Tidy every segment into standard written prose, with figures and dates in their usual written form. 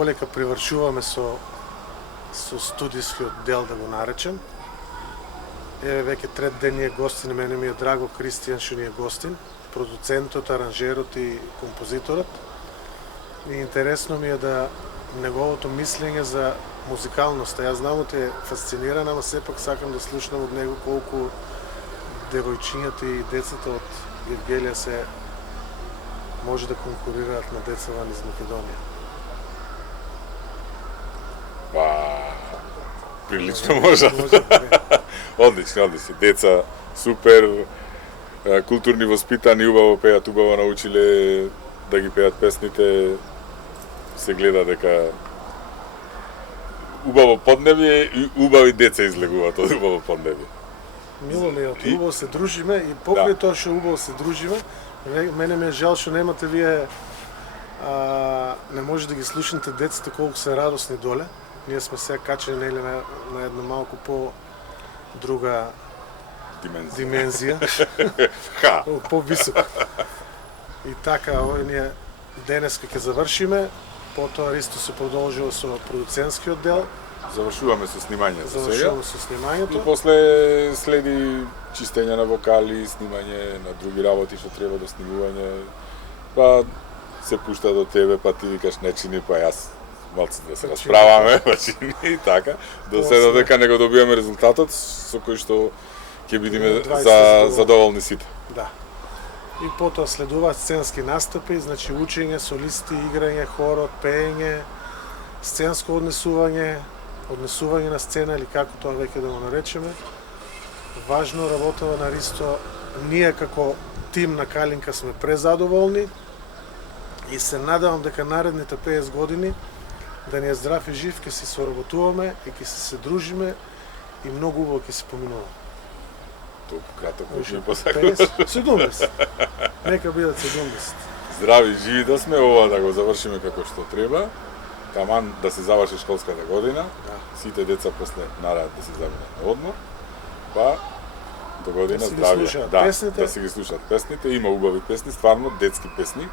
полека привршуваме со студискиот дел, да го наречем. Еве веќе трет ден ни е гостин, мене ми е драго Кристијан што ни е гостин, продуцентот, аранжерот и композиторот. И интересно ми е да неговото мислење за музикалноста. Јас знам те е фасциниран, ама сепак сакам да слушнам од него колку девојчињата и децата од Евгелија се може да конкурираат на деца ван из Македонија. Прилично може. Одлично. Деца супер, културни, воспитани, убаво пеат, убаво научиле да ги пеат песните. Се гледа дека убаво поднебје и убави деца излегуваат од убаво поднебје. Мило ми е, убаво се дружиме и покрај тоа што убаво се дружиме, мене ми е жал што немате вие, не може да ги слушнете децата колку се радосни доле. Ние сме сега качени на една малку по-друга димензија. По-висока. И така, овој ние денеска ќе завршиме, потоа Ристо се продолжува со продуцентскиот дел. Завршуваме со снимањето. И после следи чистење на вокали, снимање на други работи што треба до снимување. Па се пушта до тебе, па ти викаш не чини, па јас малце да се расправаме, па чини и така. До сега дека не го добиваме резултатот со кој што ќе бидеме задоволни сите. Да. И потоа следуваат сценски настапи, значи учење, солисти, играње, хорот, пеење, сценско однесување на сцена или како тоа веќе да го наречеме. Важно работава на Ристо. Ние како тим на Калинка сме презадоволни и се надевам дека наредните 50 години да ни е здрав и жив, ќе се соработуваме и ќе се дружиме и многу убаво ќе се поминуваме. Толку кратко ми посакуваш. 70. Нека бидат 70. Здрави, живи да сме, ова да го завршиме како што треба. Таман да се заврши школската година. Да. Сите деца после нараат да се заминат на одмор. Па до година да здравје. Да се ги слушаат песните. Има убави песни, стварно детски песни.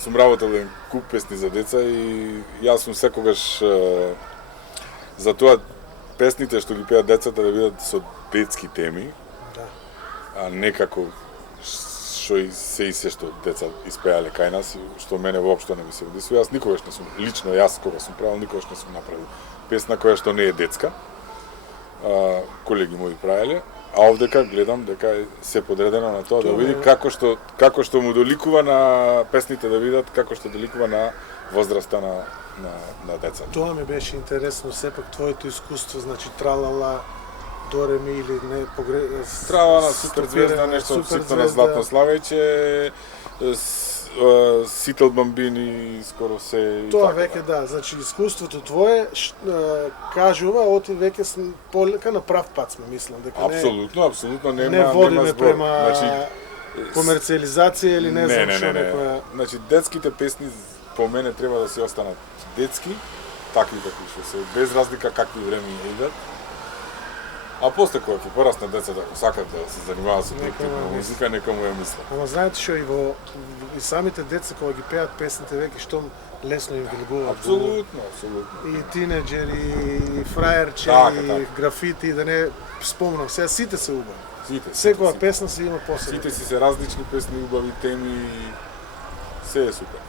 Сум работел еден куп песни за деца и јас сум секогаш за тоа песните што ги пеат децата да бидат со детски теми, а не како што и се што деца испеале кај нас, што мене воопшто не ми се одесува. Јас никогаш не сум, лично јас кога сум правил, никогаш не сум направил песна која што не е детска. Колеги мои правеле, а овдека гледам дека се подредено на тоа да види како што му доликува на песните да видат, како што доликува на возраста на децата. Тоа ми беше интересно, сепак твоето искуство, значи тралала, Дореми или не Тралала, супер звезда, нешто ситно на Златно Славејче, Сител Бамбини, скоро се. Тоа веќе да, значи искуството твое кажува оти веќе полека на прав пат сме, мислам дека апсолутно не водиме према комерцијализација или не знам што некоја. Значи детските песни по мене треба да се останат детски, такви какви што се, без разлика какви време идат. А после кога ќе пораснат децата, ако сакат да се занимаваат со директивна музика, нека му ја мислат. Ама знаете што и самите деца кога ги пеат песните веќе што лесно им влегуваат. Апсолутно. И тинеџери, и фраерче, и графити, да не спомнам. Сега сите се убави. Секоја песна се има посебна. Сите си се различни песни, убави теми, се е супер.